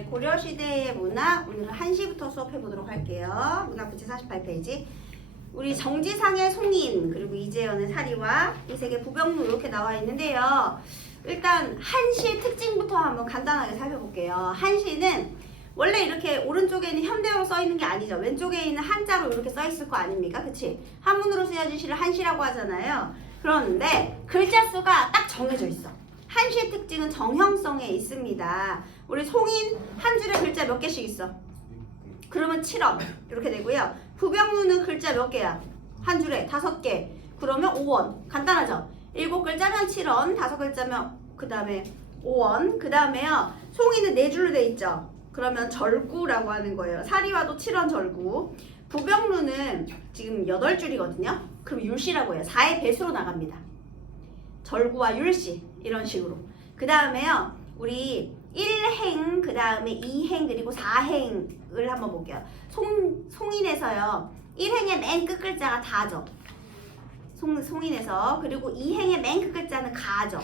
네, 고려시대의 문학 오늘은 1시부터 수업해 보도록 할게요. 문학부지 48페이지. 우리 정지상의 송인 그리고 이재현의 사리와 이색의 부병문 이렇게 나와 있는데요. 일단 한시의 특징부터 한번 간단하게 살펴볼게요. 한시는 원래 이렇게 오른쪽에 있는 현대어로 써 있는 게 아니죠. 왼쪽에 있는 한자로 이렇게 써 있을 거 아닙니까? 그치? 한문으로 쓰여진 시를 한시라고 하잖아요. 그런데 글자 수가 딱 정해져 있어. 한시의 특징은 정형성에 있습니다. 우리 송인 한 줄에 글자 몇 개씩 있어? 그러면 7원 이렇게 되고요. 부병문은 글자 몇 개야? 한 줄에 5개. 그러면 5원. 간단하죠? 7글자면 7원, 5글자면 그 다음에 5원. 그 다음에요. 송이는 4줄로 돼 있죠? 그러면 절구라고 하는 거예요. 사리와도 7원 절구. 부병문은 지금 8줄이거든요. 그럼 율시라고 해요. 4의 배수로 나갑니다. 절구와 율시 이런 식으로. 그 다음에요. 우리 1행, 그 다음에 2행, 그리고 4행을 한번 볼게요. 송인에서요. 1행의 맨 끝 글자가 다죠. 송인에서. 그리고 2행의 맨 끝 글자는 가죠.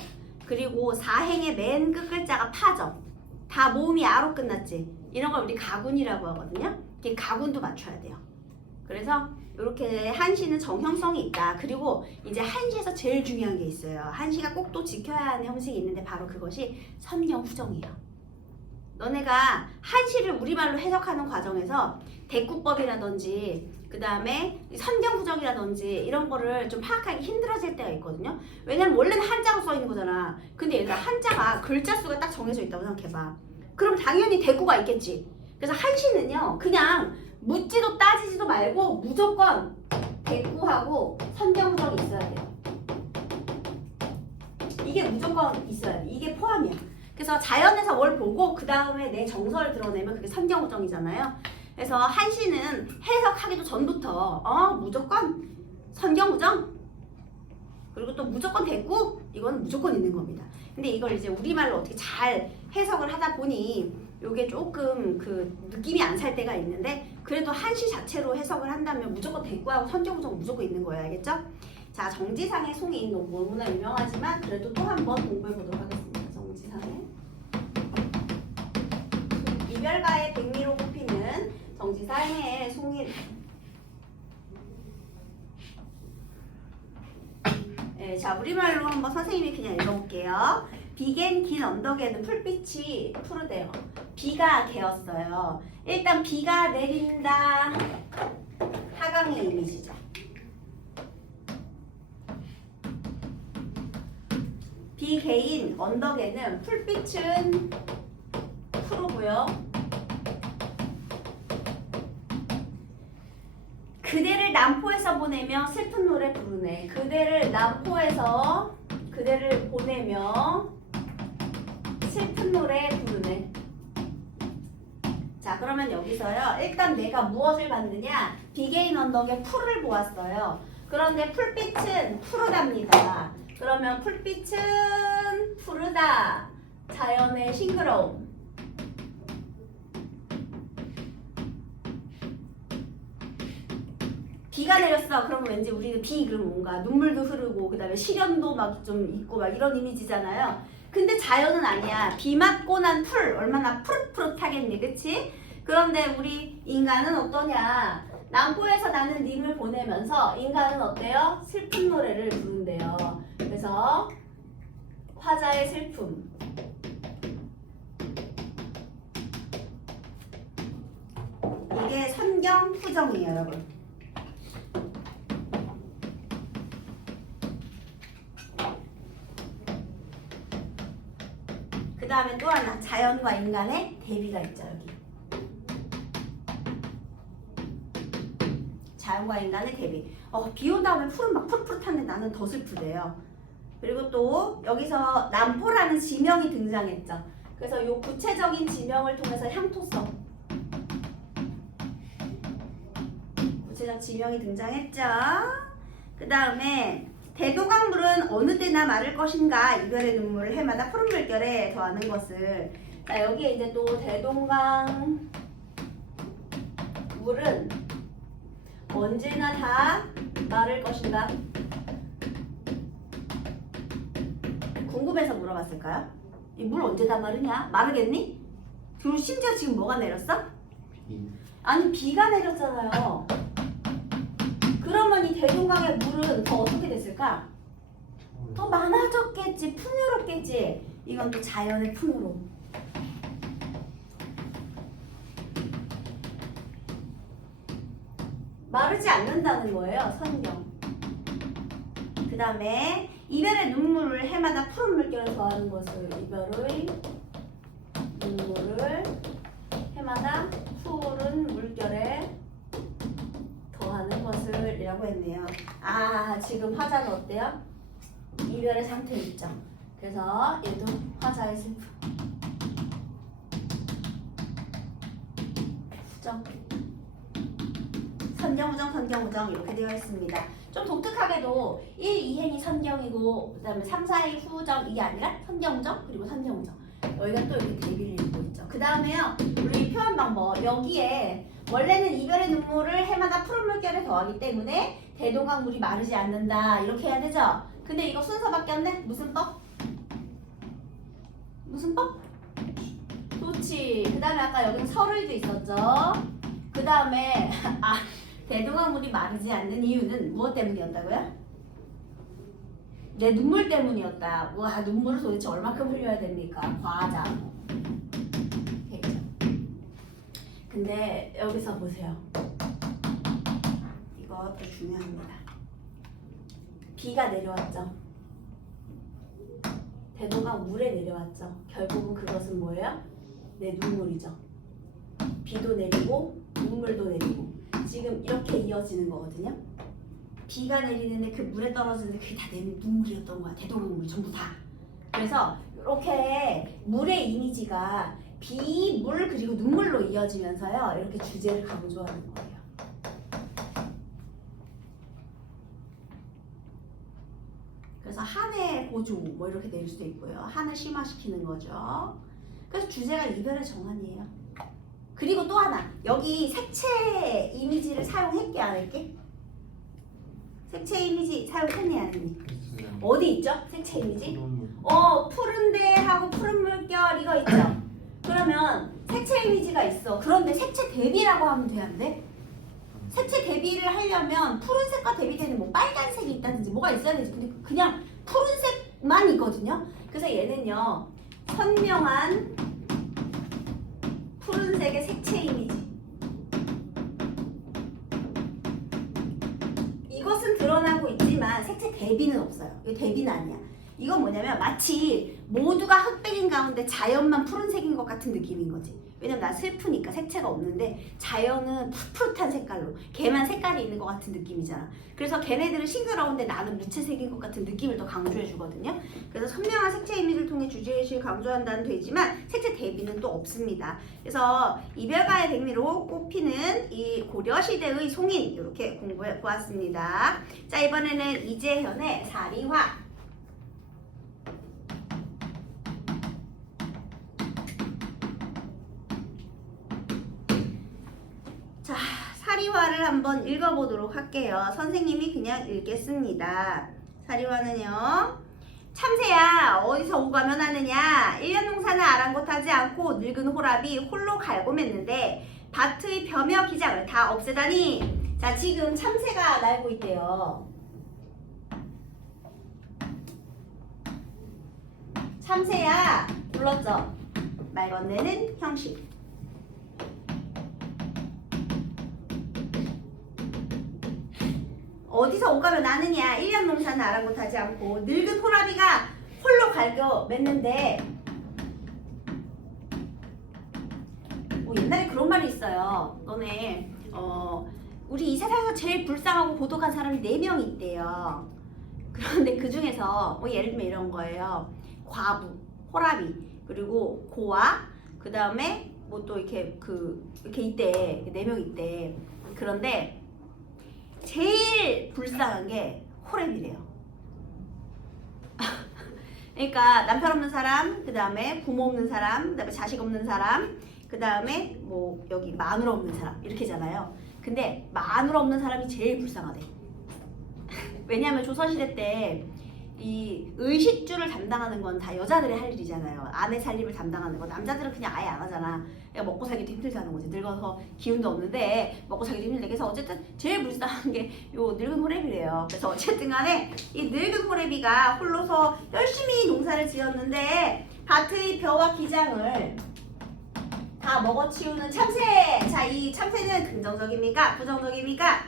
그리고 4행의 맨 끝 글자가 파죠. 다 모음이 아로 끝났지. 이런 걸 우리 가군이라고 하거든요. 이게 가군도 맞춰야 돼요. 그래서 이렇게 한시는 정형성이 있다. 그리고 이제 한시에서 제일 중요한 게 있어요. 한시가 꼭 또 지켜야 하는 형식이 있는데 바로 그것이 선경후정이에요. 너네가 한시를 우리말로 해석하는 과정에서 대꾸법이라든지 그 다음에 선경후정이라든지 이런 거를 좀 파악하기 힘들어질 때가 있거든요. 왜냐면 원래는 한자로 써 있는 거잖아. 근데 얘들아 한자가 글자 수가 딱 정해져 있다고 생각해봐. 그럼 당연히 대꾸가 있겠지. 그래서 한시는요 그냥 묻지도 따지지도 말고 무조건 대꾸하고 선경후정이 있어야 돼요. 이게 무조건 있어야 돼. 이게 포함이야. 그래서 자연에서 뭘 보고 그 다음에 내 정서를 드러내면 그게 선경후정이잖아요. 그래서 한시는 해석하기도 전부터 무조건 선경후정 그리고 또 무조건 대꾸 이거는 무조건 있는 겁니다. 근데 이걸 이제 우리말로 어떻게 잘 해석을 하다 보니 요게 조금 그 느낌이 안 살 때가 있는데 그래도 한시 자체로 해석을 한다면 무조건 대꾸하고 선경후정 무조건 있는 거예요. 알겠죠? 자, 정지상의 송인 너무나 유명하지만 그래도 또 한 번 공부해 보도록 하겠습니다. 정지상의 이별가의 백미로 꼽히는 정지상의 송인. 네, 자, 우리말로 한번 선생님이 그냥 읽어볼게요. 비갠 긴 언덕에는 풀빛이 푸르대요. 비가 개었어요. 일단 비가 내린다. 하강의 이미지죠. 비 개인 언덕에는 풀빛은 푸르고요. 그대를 남포에서 보내며 슬픈 노래 부르네. 그대를 남포에서 그대를 보내며 슬픈 노래 부르네. 자, 그러면 여기서요. 일단 내가 무엇을 봤느냐? 비개인 언덕에 풀을 보았어요. 그런데 풀빛은 푸르답니다. 그러면 풀빛은 푸르다. 자연의 싱그러움. 비가 내렸어. 그러면 왠지 우리는 비 그러면 뭔가 눈물도 흐르고 그 다음에 시련도 막 좀 있고 막 이런 이미지잖아요. 근데 자연은 아니야. 비 맞고 난 풀 얼마나 푸릇푸릇하겠니, 그치? 그런데 우리 인간은 어떠냐? 남포에서 나는 님을 보내면서 인간은 어때요? 슬픈 노래를 부른대요. 그래서 화자의 슬픔. 이게 선경후정이에요, 여러분. 그 다음에 또 하나 자연과 인간의 대비가 있죠. 여기 자연과 인간의 대비. 비 온 다음에 푸른 막 푸릇푸릇한데 나는 더 슬프대요. 그리고 또 여기서 남포라는 지명이 등장했죠. 그래서 이 구체적인 지명을 통해서 향토성 구체적 지명이 등장했죠. 그 다음에 대도강물은 어느 때나 마를 것인가 이별의 눈물을 해마다 푸른 물결에 더하는 것을. 자, 여기에 이제 또 대동강 물은 언제나 다 마를 것인가? 궁금해서 물어봤을까요? 이 물 언제 다 마르냐? 마르겠니? 그리고 심지어 지금 뭐가 내렸어? 비. 아니 비가 내렸잖아요. 그러면 이 대동강의 물은 더 어떻게 됐을까? 더 많아졌겠지. 풍요롭겠지. 이건 또 자연의 풍요로. 마르지 않는다는 거예요. 선경. 그 다음에 이별의 눈물을 해마다 푸른 물결을 더하는 것을 이별의 눈물을 해마다 푸른 물결에 더하는 것을 이라고 했네요. 아 지금 화자는 어때요? 이별의 상태에 있죠. 그래서 얘도 화자의 슬픔. 후정. 선경우정 선경우정 이렇게 되어 있습니다. 좀 독특하게도 1, 2행이 선경이고 그 다음에 3, 4의 후정 이게 아니라 선경우정 그리고 선경우정 여기가 또 이렇게 대비를 읽고 있죠. 그 다음에요 우리 표현 방법 여기에 원래는 이별의 눈물을 해마다 푸른 물결에 더하기 때문에 대동강 물이 마르지 않는다 이렇게 해야 되죠. 근데 이거 순서 바뀌었네. 무슨 법? 무슨 법? 도치. 그 다음에 아까 여기는 설의도 있었죠. 그 다음에 대동강 물이 마르지 않는 이유는 무엇 때문이었다고요? 내 눈물 때문이었다. 와 눈물을 도대체 얼마큼 흘려야 됩니까? 과하자. 근데 여기서 보세요. 이것도 중요합니다. 비가 내려왔죠. 대동강 물에 내려왔죠. 결국은 그것은 뭐예요? 내 눈물이죠. 비도 내리고 눈물도 내리고 지금 이렇게 이어지는 거거든요. 비가 내리는데 그 물에 떨어지는데 그게 다 내 눈물이었던 거야. 대동강 물 전부 다. 그래서 이렇게 물의 이미지가 비, 물 그리고 눈물로 이어지면서요. 이렇게 주제를 강조하는 거예요. 그래서 한의 고조 뭐 이렇게 될 수도 있고요. 한을 심화시키는 거죠. 그래서 주제가 이별의 정한이에요. 그리고 또 하나 여기 색채 이미지를 사용했게 안 했게? 색채 이미지 사용했니 안 했니? 어디 있죠? 색채 이미지? 푸른데 하고 푸른 물결 이거 있죠? 그러면 색채 이미지가 있어. 그런데 색채 대비라고 하면 돼 안 돼? 색채 대비를 하려면 푸른색과 대비되는 뭐 빨간색이 있다든지 뭐가 있어야 되지. 근데 그냥 푸른색만 있거든요. 그래서 얘는요 선명한 푸른색의 색채 이미지. 이것은 드러나고 있지만 색채 대비는 없어요. 이거 대비는 아니야. 이건 뭐냐면 마치 모두가 흑백인 가운데 자연만 푸른색인 것 같은 느낌인 거지. 왜냐면 나 슬프니까 색채가 없는데 자연은 푸릇푸릇한 색깔로 걔만 색깔이 있는 것 같은 느낌이잖아. 그래서 걔네들은 싱그러운데 나는 무채색인 것 같은 느낌을 더 강조해 주거든요. 그래서 선명한 색채 이미지를 통해 주제의식을 강조한다는 되지만 색채 대비는 또 없습니다. 그래서 이별가의 백미로 꼽히는 이 고려시대의 송인 이렇게 공부해 보았습니다. 자 이번에는 이재현의 사리화. 사리화를 한번 읽어보도록 할게요. 선생님이 그냥 읽겠습니다. 사리화는요. 참새야 어디서 오가면 하느냐. 1년 농사는 아랑곳하지 않고 늙은 호랍이 홀로 갈고 맸는데 밭의 벼며 기장을 다 없애다니. 자 지금 참새가 날고 있대요. 참새야 불렀죠. 말 건네는 형식. 어디서 오가면 나느냐. 1년 농사는 아랑곳하지 않고 늙은 호라비가 홀로 갈겨 맸는데 옛날에 그런 말이 있어요. 너네 우리 이 세상에서 제일 불쌍하고 고독한 사람이 4명이 있대요. 그런데 그 중에서 예를 들면 이런 거예요. 과부, 호라비, 그리고 고아, 그 다음에 뭐 또 이렇게 이렇게 있대. 4명 있대. 그런데 제일 불쌍한 게 호랩이래요. 그러니까 남편 없는 사람, 그 다음에 부모 없는 사람, 그 다음에 자식 없는 사람, 그 다음에 뭐 여기 마누라 없는 사람 이렇게잖아요. 근데 마누라 없는 사람이 제일 불쌍하대. 왜냐하면 조선시대 때 이 의식주를 담당하는 건 다 여자들의 할 일이잖아요. 아내 살림을 담당하는 거. 남자들은 그냥 아예 안 하잖아. 그냥 먹고 살기도 힘들다는 거지. 늙어서 기운도 없는데 먹고 살기도 힘들대. 그래서 어쨌든 제일 불쌍한 게 요 늙은 호래비래요. 그래서 어쨌든 간에 이 늙은 호래비가 홀로서 열심히 농사를 지었는데 밭의 벼와 기장을 다 먹어치우는 참새. 자, 이 참새는 긍정적입니까? 부정적입니까?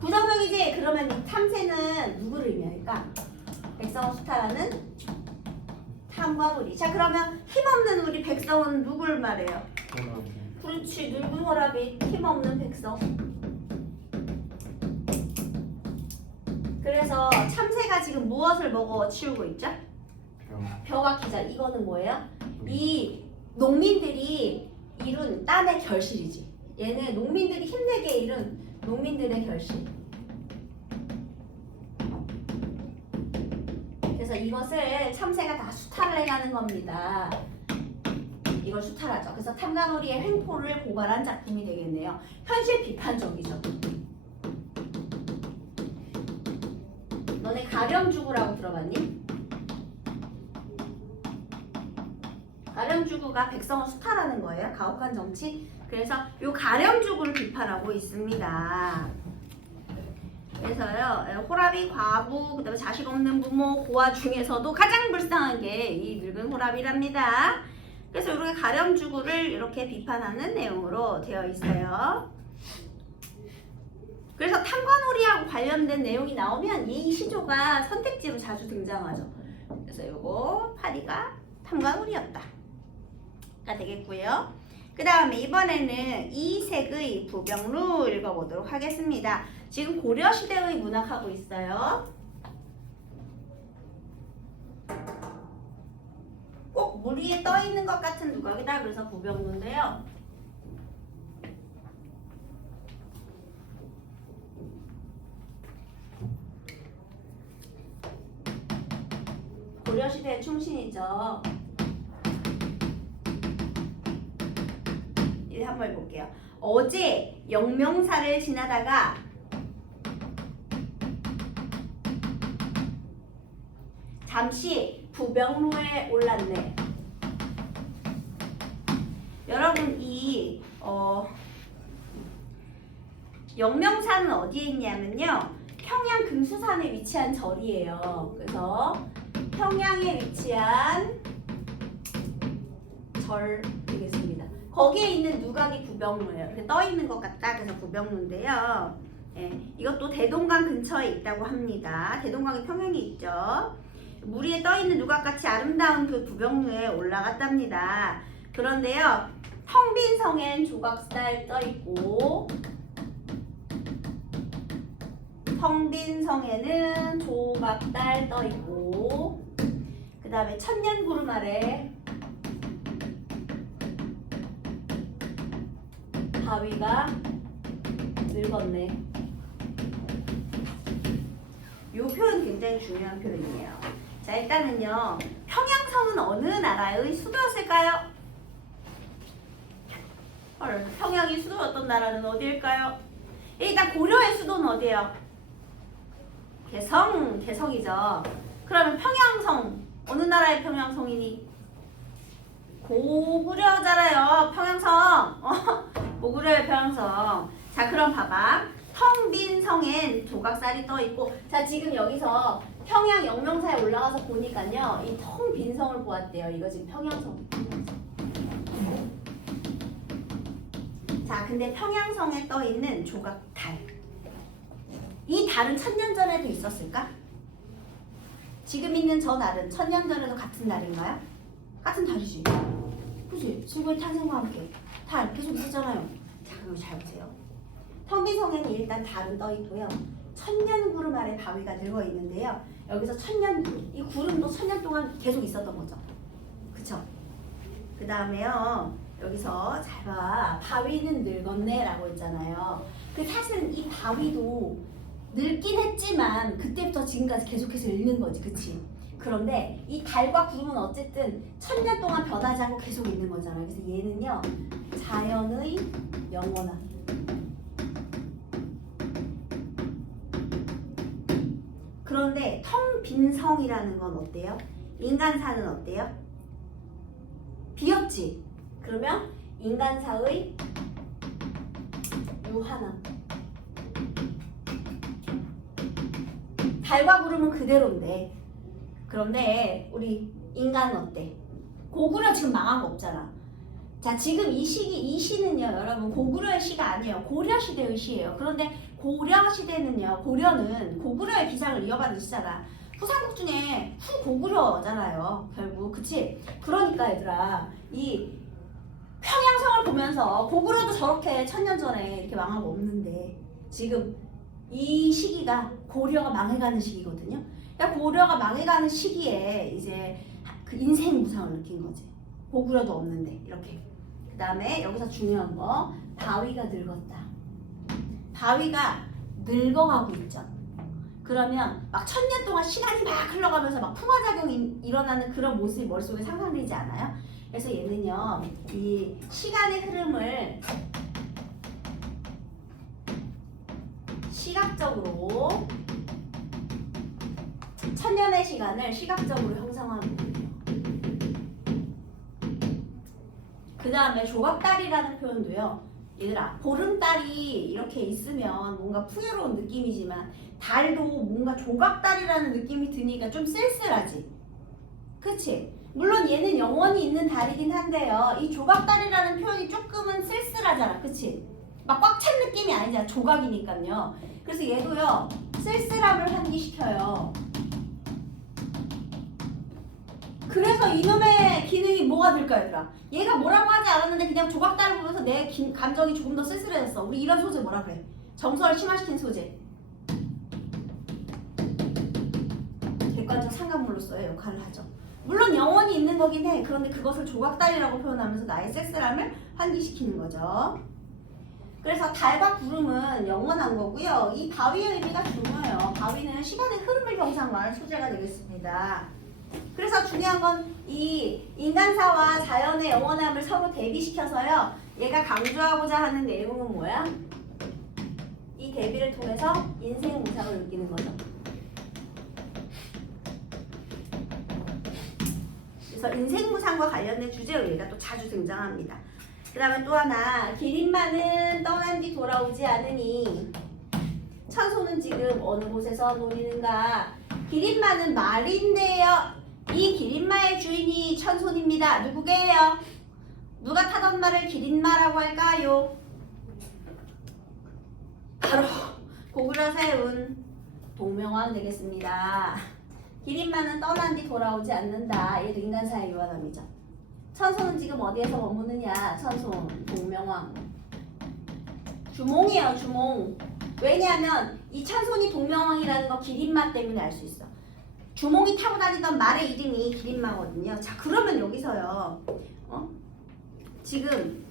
부정적이지? 그러면 이 참새는 누구를 의미할까? 백성을 수탈하는 탐관오리. 자, 그러면 힘없는 우리 백성은 누굴 말해요? 그렇지, 늙은 호랍이 힘없는 백성. 그래서 참새가 지금 무엇을 먹어치우고 있죠? 벼와 기자. 이거는 뭐예요? 이 농민들이 이룬 땀의 결실이지. 얘는 농민들이 힘들게 이룬 농민들의 결실. 그래서 이것을 참새가 다 수탈을 해가는 겁니다. 이걸 수탈하죠. 그래서 탐관오리의 횡포를 고발한 작품이 되겠네요. 현실 비판적이죠. 너네 가렴주구라고 들어봤니? 가렴주구가 백성을 수탈하는 거예요. 가혹한 정치. 그래서 요 가렴주구를 비판하고 있습니다. 그래서요, 호랍이 과부, 그다음에 자식 없는 부모, 고아 중에서도 가장 불쌍한 게 이 늙은 호랍이랍니다. 그래서 이렇게 가렴주구를 이렇게 비판하는 내용으로 되어 있어요. 그래서 탐관오리하고 관련된 내용이 나오면 이 시조가 선택지로 자주 등장하죠. 그래서 요거 파리가 탐관오리였다 가 되겠고요. 그 다음에 이번에는 이색의 부병루 읽어보도록 하겠습니다. 지금 고려시대의 문학하고 있어요. 꼭 물 위에 떠 있는 것 같은 누각이다. 그래서 부병루인데요. 고려시대의 충신이죠. 이제 한번 해볼게요. 어제 영명사를 지나다가 잠시 부병로에 올랐네. 여러분 이 영명사는 어디에 있냐면요. 평양 금수산에 위치한 절이에요. 그래서 평양에 위치한 절 되겠습니다. 거기에 있는 누각이 부병루예요. 이렇게 떠 있는 것 같다. 그래서 부병루인데요. 예, 이것도 대동강 근처에 있다고 합니다. 대동강이 평양에 있죠. 물 위에 떠 있는 누각같이 아름다운 그 부병루에 올라갔답니다. 그런데요, 텅 빈 성엔 조각살 떠 있고, 텅 빈 성에는 조각달 떠 있고, 그 다음에 천년구름 아래 바위가 늙었네. 이 표현 굉장히 중요한 표현이에요. 자, 일단은요, 평양성은 어느 나라의 수도였을까요? 헐, 평양이 수도였던 나라는 어디일까요? 일단 고려의 수도는 어디예요? 개성이죠. 그러면 평양성, 어느 나라의 평양성이니? 고구려잖아요. 평양성. 고구려의 평양성. 자, 그럼 봐봐. 텅 빈 성엔 조각살이 떠 있고, 자, 지금 여기서 평양 영명사에 올라가서 보니까요, 이 텅 빈 성을 보았대요. 이거 지금 평양성. 자, 근데 평양성에 떠 있는 조각달. 이 달은 1000년 전에도 있었을까? 지금 있는 저 달은 1000년 전에도 같은 달인가요? 같은 달이지. 그치? 지구의 탄생과 함께 달 계속 있었잖아요. 자, 그거 잘 보세요. 텅빈성에는 일단 달은 떠 있고요. 천년구름 아래 바위가 늙어 있는데요. 여기서 천년구름, 이 구름도 1000년 동안 계속 있었던 거죠. 그쵸? 그 다음에요. 여기서 잘 봐. 바위는 늙었네 라고 했잖아요. 그 사실은 이 바위도 늙긴 했지만 그때부터 지금까지 계속해서 늙는 거지. 그치? 그런데 이 달과 구름은 어쨌든 1000년 동안 변하지 않고 계속 있는 거잖아요. 그래서 얘는요, 자연의 영원함. 그런데 텅 빈 빈성이라는 건 어때요? 인간사는 어때요? 비었지? 그러면 인간사의 유한함. 달과 구름은 그대로인데, 그런데 우리 인간은 어때? 고구려 지금 망한 거 없잖아. 자, 지금 이 시는요, 여러분 고구려의 시가 아니에요. 고려 시대의 시예요. 그런데 고려 시대는요, 고려는 고구려의 기상을 이어받은 시잖아. 후삼국 중에 후고구려잖아요, 결국. 그치? 그러니까 얘들아, 이 평양성을 보면서 고구려도 저렇게 1000년 전에 이렇게 망한 거 없는데, 지금 이 시기가 고려가 망해가는 시기거든요. 그러니까 고려가 망해가는 시기에 이제 그 인생 무상을 느낀 거지. 고구려도 없는데 이렇게. 그 다음에 여기서 중요한 거, 바위가 늙었다. 바위가 늙어가고 있죠. 그러면 막 1000년 동안 시간이 막 흘러가면서 막 풍화작용이 일어나는 그런 모습이 머릿속에 상상되지 않아요? 그래서 얘는요, 이 시간의 흐름을 시각적으로, 1000년의 시간을 시각적으로 형성하거든요. 그 다음에 조각달이라는 표현도요, 얘들아, 보름달이 이렇게 있으면 뭔가 풍요로운 느낌이지만 달도 뭔가 조각달이라는 느낌이 드니까 좀 쓸쓸하지. 그치? 물론 얘는 영원히 있는 달이긴 한데요, 이 조각달이라는 표현이 조금은 쓸쓸하잖아. 그치? 막 꽉 찬 느낌이 아니잖아. 조각이니까요. 그래서 얘도요, 쓸쓸함을 환기시켜요. 그래서 이놈의 기능이 뭐가 될까, 얘들아? 얘가 뭐라고 하지 않았는데 그냥 조각달을 보면서 내 감정이 조금 더 쓸쓸해졌어. 우리 이런 소재 뭐라 그래? 정서를 심화시킨 소재. 객관적 상관물로서의 역할을 하죠. 물론 영원히 있는 거긴 해. 그런데 그것을 조각달이라고 표현하면서 나의 쓸쓸함을 환기시키는 거죠. 그래서 달과 구름은 영원한 거고요. 이 바위의 의미가 중요해요. 바위는 시간의 흐름을 형성할 소재가 되겠습니다. 그래서 중요한 건 이 인간사와 자연의 영원함을 서로 대비시켜서요, 얘가 강조하고자 하는 내용은 뭐야? 이 대비를 통해서 인생 무상을 느끼는 거죠. 그래서 인생 무상과 관련된 주제로 얘가 또 자주 등장합니다. 그 다음에 또 하나, 기린마는 떠난 뒤 돌아오지 않으니 천소는 지금 어느 곳에서 노리는가. 기린마는 말인데요, 이 기린마의 주인이 천손입니다. 누구게요? 누가 타던 말을 기린마라고 할까요? 바로 고구려 세운 동명왕 되겠습니다. 기린마는 떠난 뒤 돌아오지 않는다. 얘도 인간사의 유한함이죠. 천손은 지금 어디에서 머무느냐? 천손, 동명왕. 주몽이에요, 주몽. 왜냐하면 이 천손이 동명왕이라는 거 기린마 때문에 알 수 있어. 주몽이 타고 다니던 말의 이름이 기린마거든요. 자, 그러면 여기서요, 지금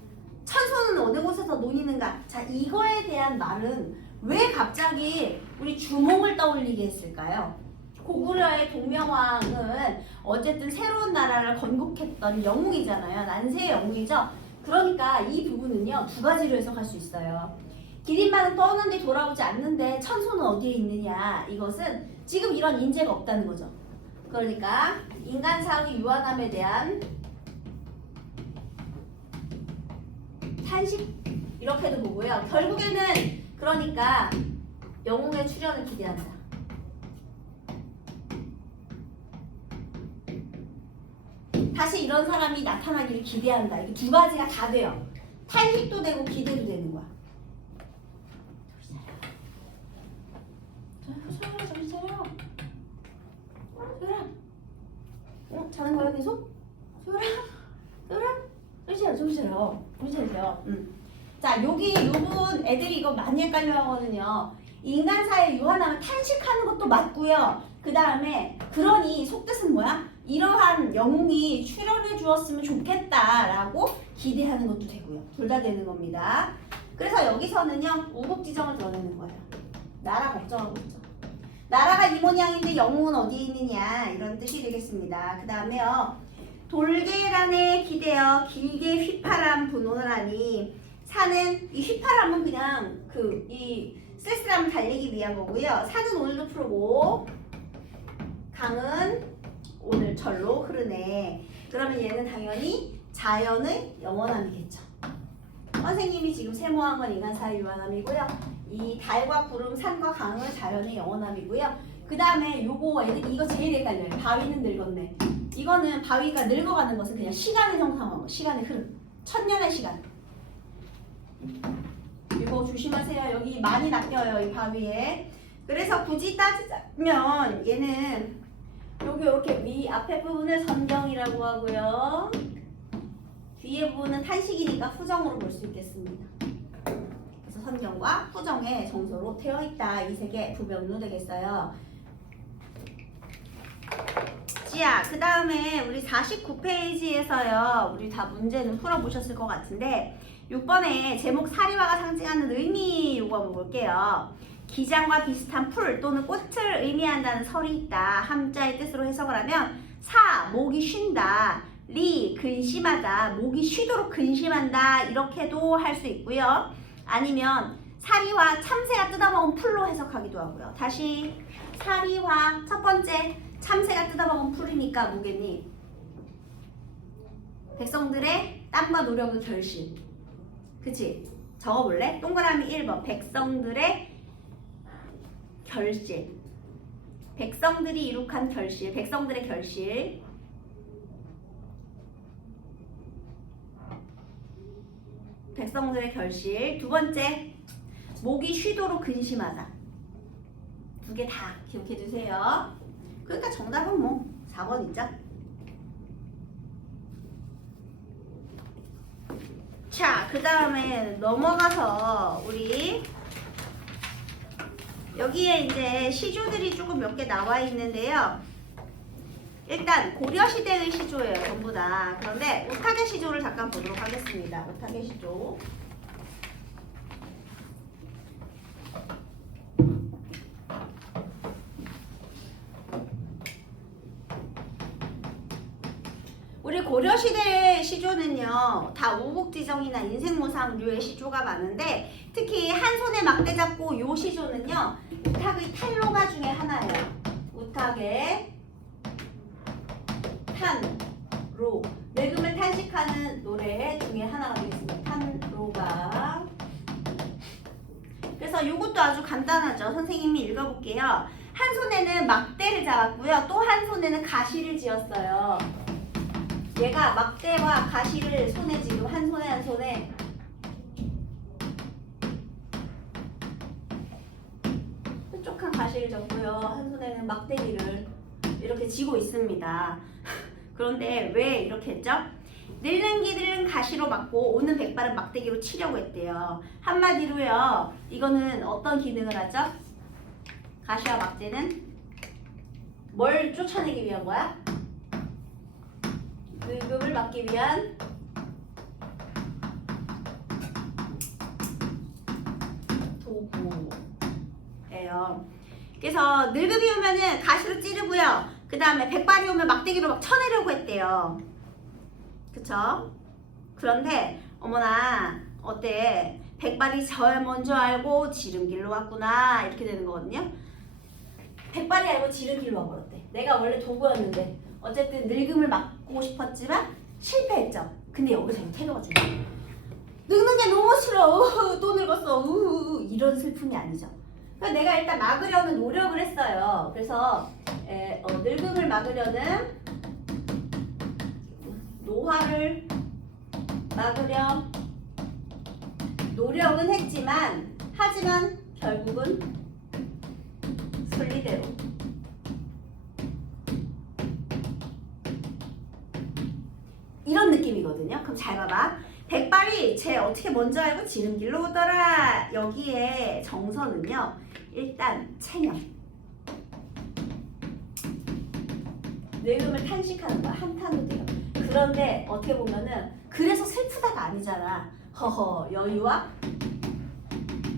천손은 어느 곳에서 노니는가? 자, 이거에 대한 말은 왜 갑자기 우리 주몽을 떠올리게 했을까요? 고구려의 동명왕은 어쨌든 새로운 나라를 건국했던 영웅이잖아요. 난세의 영웅이죠. 그러니까 이 부분은요, 두 가지로 해석할 수 있어요. 기린마는 떠난 뒤 돌아오지 않는데 천손은 어디에 있느냐? 이것은 지금 이런 인재가 없다는 거죠. 그러니까 인간사의 유한함에 대한 탄식, 이렇게도 보고요. 결국에는 그러니까 영웅의 출현을 기대한다. 다시 이런 사람이 나타나기를 기대한다. 이게 두 가지가 다 돼요. 탄식도 되고 기대도 되는 거야. 정신 차려. 소율아. 자는 거야 계속? 소율아. 정신 차려. 정신 차려. 자, 요분 애들이 이거 많이 헷갈려 하거든요. 인간사의 유한함을 탄식하는 것도 맞고요. 그 다음에 그러니 속뜻은 뭐야? 이러한 영웅이 출연해 주었으면 좋겠다라고 기대하는 것도 되고요. 둘 다 되는 겁니다. 그래서 여기서는요, 우국지정을 드러내는 거예요. 나라 걱정하고 있죠. 나라가 이 모양인데 영웅은 어디에 있느냐, 이런 뜻이 되겠습니다. 그 다음에요, 돌계란에 기대어 길게 휘파람 분원을 하니, 산은, 이 휘파람은 그냥 이 쓸쓸함을 달리기 위한 거고요. 산은 오늘도 푸르고 강은 오늘 절로 흐르네. 그러면 얘는 당연히 자연의 영원함이겠죠. 선생님이 지금 세모한 건 인간사의 유한함이고요. 이 달과 구름, 산과 강은 자연의 영원함이고요. 그 다음에 이거 제일 헷갈려요. 바위는 늙었네. 이거는 바위가 늙어가는 것은 그냥 시간의 형상하고 시간의 흐름. 천년의 시간. 이거 조심하세요. 여기 많이 낚여요. 이 바위에. 그래서 굳이 따지자면 얘는 여기 이렇게 위 앞에 부분을 선경이라고 하고요. 뒤에 부분은 탄식이니까 후정으로 볼 수 있겠습니다. 그래서 선경과 후정의 정서로 되어 있다. 이 세 개 부병로 되겠어요. 자, 그 다음에 우리 49페이지에서요. 우리 다 문제는 풀어보셨을 것 같은데 6번에 제목 사리화가 상징하는 의미 요거 한번 볼게요. 기장과 비슷한 풀 또는 꽃을 의미한다는 설이 있다. 함자의 뜻으로 해석을 하면 사, 목이 쉰다. 리, 근심하다. 목이 쉬도록 근심한다. 이렇게도 할 수 있고요. 아니면 사리화, 참새가 뜯어먹은 풀로 해석하기도 하고요. 다시 사리화, 첫 번째 참새가 뜯어먹은 풀이니까 뭐겠니? 백성들의 땀과 노력의 결실. 그치? 적어볼래? 동그라미 1번 백성들의 결실. 백성들이 이룩한 결실. 백성들의 결실. 백성들의 결실. 두 번째, 목이 쉬도록 근심하다. 두 개 다 기억해 주세요. 그러니까 정답은 뭐 4번 있죠? 자, 그 다음에 넘어가서 우리 여기에 이제 시조들이 조금 몇 개 나와 있는데요. 일단 고려시대의 시조예요, 전부 다. 그런데 오타계 시조를 잠깐 보도록 하겠습니다. 오타계 시조. 우리 고려시대의 시조는요, 다 우국지정이나 인생모상류의 시조가 많은데, 특히 한 손에 막대 잡고 요 시조는요, 우탁의 탄로가 중에 하나예요. 우탁의 탄로. 늙음을 탄식하는 노래 중에 하나가 되겠습니다. 탄로가. 그래서 이것도 아주 간단하죠. 선생님이 읽어볼게요. 한 손에는 막대를 잡았고요. 또 한 손에는 가시를 쥐었어요. 얘가 막대와 가시를 손에 쥐고 한 손에 뾰족한 가시를 잡고요. 한 손에는 막대기를 이렇게 쥐고 있습니다. 그런데 왜 이렇게 했죠? 늙는 기들은 가시로 막고 오는 백발은 막대기로 치려고 했대요. 한마디로요. 이거는 어떤 기능을 하죠? 가시와 막대는 뭘 쫓아내기 위한 거야? 늙음을 막기 위한 도구예요. 그래서 늙음이 오면은 가시로 찌르고요. 그 다음에 백발이 오면 막대기로 막 쳐내려고 했대요. 그쵸? 그런데 어머나 어때? 백발이 절 먼저 알고 지름길로 왔구나 이렇게 되는 거거든요. 백발이 알고 지름길로 와버렸대. 내가 원래 도구였는데 어쨌든 늙음을 막고 싶었지만 실패했죠. 근데 여기서 이 태도가 중요해요. 늙는 게 너무 싫어. 또 늙었어. 이런 슬픔이 아니죠. 그러니까 내가 일단 막으려는 노력을 했어요. 그래서 늙음을 막으려는 노화를 막으려 노력은 했지만 하지만 결국은 순리대로 이런 느낌이거든요. 그럼 잘 봐봐. 백발이 쟤 어떻게 먼저 알고 지름길로 오더라. 여기에 정서는요. 일단 체념. 늙음을 탄식하는 거야. 한탄도 돼요. 그런데 어떻게 보면은 그래서 슬프다가 아니잖아. 허허 여유와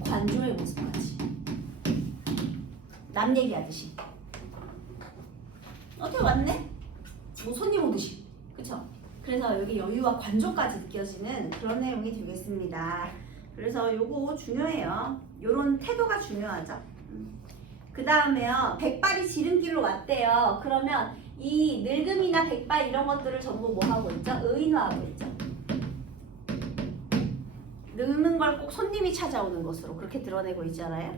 관조의 모습까지. 남 얘기하듯이. 어떻게 왔네? 뭐 손님 오듯이. 그쵸? 그래서 여기 여유와 관조까지 느껴지는 그런 내용이 되겠습니다. 그래서 요거 중요해요. 요런 태도가 중요하죠. 그 다음에요. 백발이 지름길로 왔대요. 그러면 이 늙음이나 백발 이런 것들을 전부 뭐 하고 있죠? 의인화하고 있죠. 늙는 걸 꼭 손님이 찾아오는 것으로 그렇게 드러내고 있잖아요.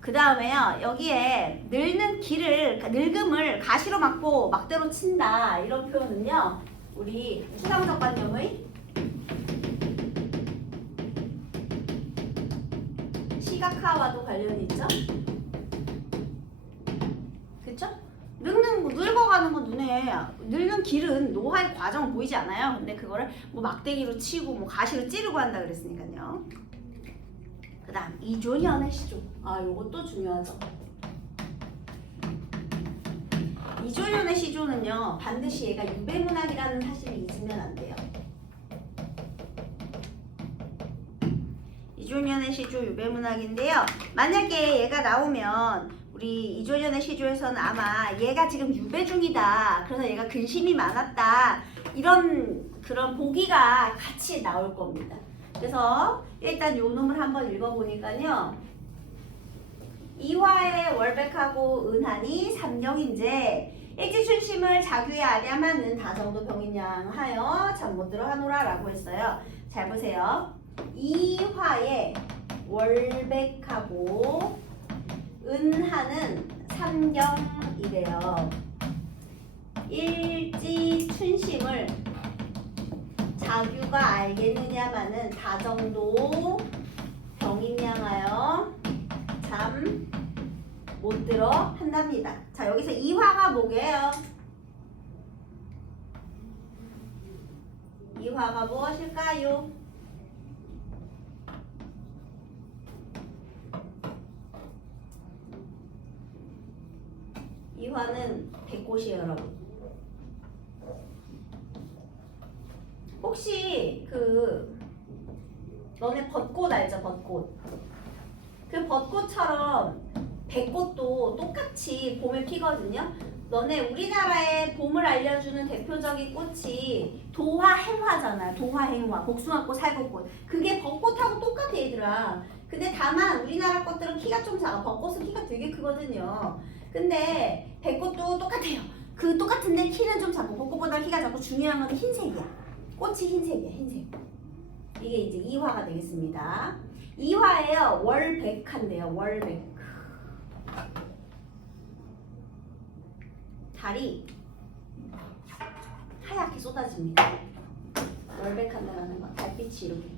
그 다음에요. 여기에 늙음을 가시로 막고 막대로 친다. 이런 표현은요. 우리 추상적관념의 시각화와도 관련이 있죠. 그쵸? 늙어가는 건 늙는 길은 노화의 과정은 보이지 않아요. 근데 그거를 뭐 막대기로 치고 뭐 가시로 찌르고 한다 그랬으니까요. 그 다음 이조년의 시조. 요것도 중요하죠. 이조년의 시조는요. 반드시 얘가 유배문학이라는 사실을 잊으면 안 돼요. 이조년의 시조 유배문학인데요. 만약에 얘가 나오면 우리 이조년의 시조에서는 아마 얘가 지금 유배 중이다. 그래서 얘가 근심이 많았다. 이런 그런 보기가 같이 나올 겁니다. 그래서 일단 요 놈을 한번 읽어보니까요. 이화의 월백하고 은한이 삼경인제 일지춘심을 자규에 아냐마는 다정도 병인양하여 잠 못 들어 하노라 라고 했어요. 잘 보세요. 이화의 월백하고 은하는 삼경이래요. 일지춘심을 자규가 알겠느냐마는 다정도 병인양하여 잠 못 들어 한답니다. 자, 여기서 이화가 뭐게요? 이화가 무엇일까요? 이화는 백꽃이에요, 여러분. 혹시 너네 벚꽃 알죠? 벚꽃. 그 벚꽃처럼 백꽃도 똑같이 봄에 피거든요. 너네 우리나라의 봄을 알려주는 대표적인 꽃이 도화행화잖아요. 도화행화, 복숭아꽃, 살구꽃. 그게 벚꽃하고 똑같아 얘들아. 근데 다만 우리나라 꽃들은 키가 좀 작아. 벚꽃은 키가 되게 크거든요. 근데 백꽃도 똑같아요. 그 똑같은데 키는 좀 작고 벚꽃보다 키가 작고 중요한 건 흰색이야. 꽃이 흰색이야. 흰색. 이게 이제 이화가 되겠습니다. 이화예요. 월백한데요. 월백. 달이 하얗게 쏟아집니다. 월백한다라는 건 달빛이 이렇게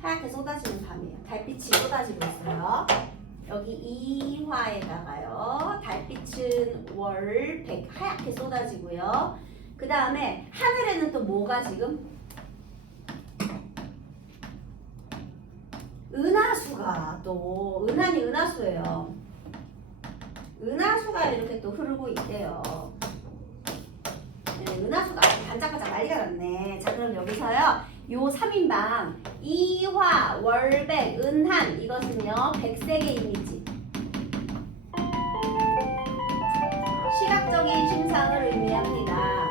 하얗게 쏟아지는 밤이에요. 달빛이 쏟아지고 있어요. 여기 이화에다가요. 달빛은 월백 하얗게 쏟아지고요. 그 다음에 하늘에는 또 뭐가 지금? 은하수가 또 은한이 은하수예요. 은하수가 이렇게 또 흐르고 있대요. 네, 은하수가 반짝반짝 난리가 났네. 자, 그럼 여기서요. 요 3인방 이화, 월백, 은한 이것은요. 백색의 이미지. 시각적인 심상을 의미합니다.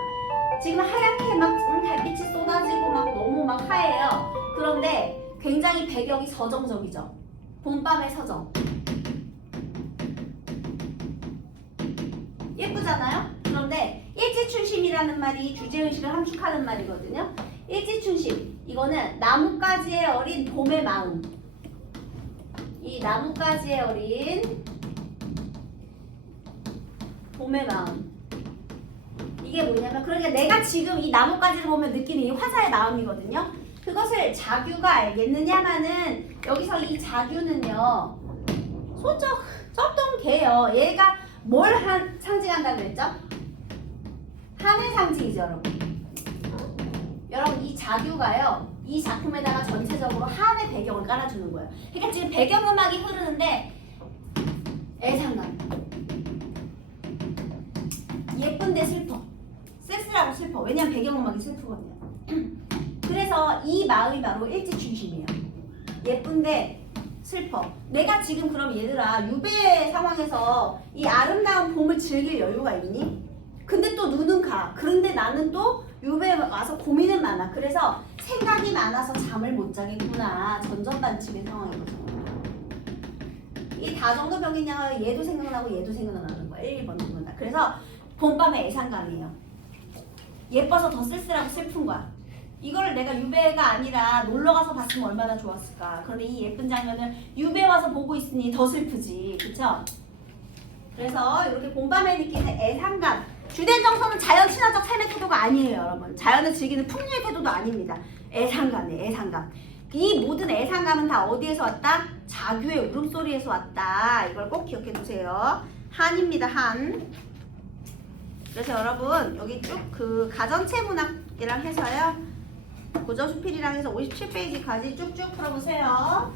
지금 하얗게 막 달빛이 쏟아지고 막 너무 막 하얘요. 그런데 굉장히 배경이 서정적이죠. 봄밤의 서정. 예쁘잖아요? 그런데 일지춘심이라는 말이 주제의식을 함축하는 말이거든요. 일지춘심. 이거는 나뭇가지에 어린 봄의 마음. 이 나뭇가지에 어린 봄의 마음. 이게 뭐냐면 그러니까 내가 지금 이 나뭇가지를 보면 느끼는 이 화사의 마음이거든요. 그것을 자규가 알겠느냐마는 여기서 이 자규는요. 소적 썩던 개요. 얘가 뭘 상징한다고 했죠? 한의 상징이죠, 여러분. 여러분 이 자규가요. 이 작품에다가 전체적으로 한의 배경을 깔아주는 거예요. 그러니까 지금 배경음악이 흐르는데 애상감. 예쁜데 슬퍼. 쓸쓸하고 슬퍼. 왜냐면 배경음악이 슬프거든요. 그래서 이 마음이 바로 일지춘심이에요. 예쁜데 슬퍼. 내가 지금 그럼 얘들아 유배 상황에서 이 아름다운 봄을 즐길 여유가 있니? 근데 또 눈은 가. 그런데 나는 또 유배에 와서 고민은 많아. 그래서 생각이 많아서 잠을 못 자겠구나. 전전반칙의 상황이거든. 이 다정도 병이냐 얘도 생각나고 얘도 생각나는 거야. 1, 2번 두분 다. 그래서 봄밤의 애상감이에요. 예뻐서 더 쓸쓸하고 슬픈 거야. 이거를 내가 유배가 아니라 놀러가서 봤으면 얼마나 좋았을까. 그런데 이 예쁜 장면을 유배 와서 보고 있으니 더 슬프지. 그쵸? 그래서 이렇게 봄밤에 느끼는 애상감. 주된 정서는 자연 친화적 삶의 태도가 아니에요, 여러분. 자연을 즐기는 풍류의 태도도 아닙니다. 애상감이에요, 애상감. 이 모든 애상감은 다 어디에서 왔다? 자규의 울음소리에서 왔다. 이걸 꼭 기억해 두세요. 한입니다, 한. 그래서 여러분 여기 쭉 그 가전체 문학이랑 해서요. 고전수필이랑 해서 57페이지까지 쭉쭉 풀어보세요.